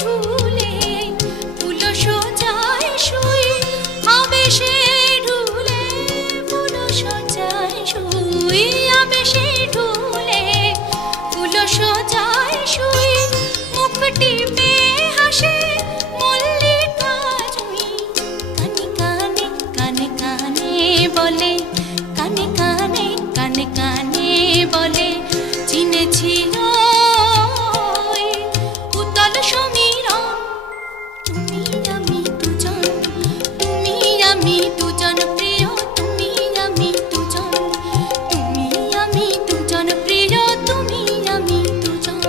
ঢুলে ফুলো সজায় শুই আবেশে ঢুলে ফুলো সজায় শুই আবেশে ঢুলে ফুলো সজায় শুই মুখটি পে হাসে মল্লিকা জুঁই কানে কানে কানে কানে বলে কানে কানে কানে কানে বলে চিনেছি উতল সমীরণ তুমি আমি দুজন প্রিয় তুমি আমি দুজন প্রিয় তুমি আমি দুজন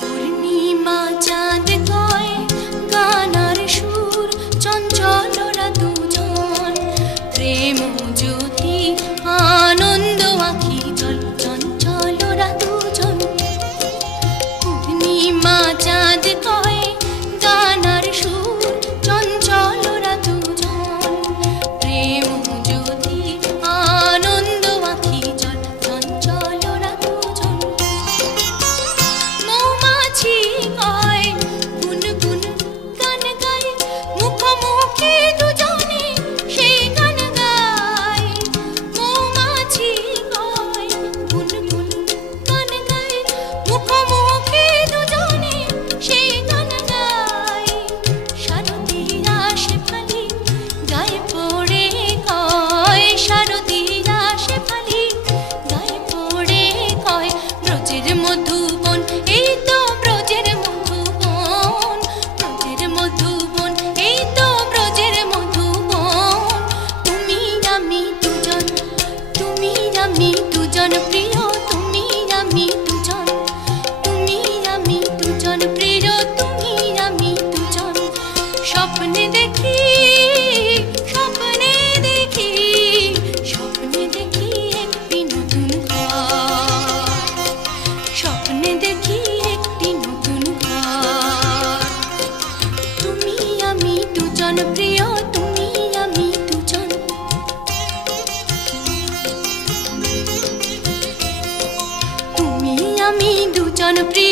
পূর্ণিমা চাঁদ কয় গানার সুর চঞ্চলরা দুজন প্রেম জ্যোতি আনন্দ আঁখি জল চঞ্চলরা দুজন পূর্ণিমা চাঁদ কয় গানার সুর চঞ্চলরা দুজন প্রেম জ্যোতি আনন্দ আঁখি জল চঞ্চলরা দুজন মৌমাছি কয় গুনগুন গান গায় মুখোমুখি দুজনে সেই গান গায় মৌমাছি কয় গুনগুন গান গায় মুখোমুখি দুজনে সেই গান গায় শারদীয়া শেফালি গায়ে পড়ে কয় শারদীয়া শেফালি গায়ে পড়ে কয় ব্রজের মধুবন এই তো ব্রজের মধুবন এই তো ব্রজের মধুবন তুমি আমি দুজন প্রিয় তুমি আমি দুজন প্রিয় তুমি আমি দুজন স্বপ্নে দেখি একটি নতুন ঘর স্বপ্নে দেখি একটি নতুন ঘর তুমি আমি দুজন প্রিয় তুমি আমি দুজন তুমি আমি দুজন প্রিয়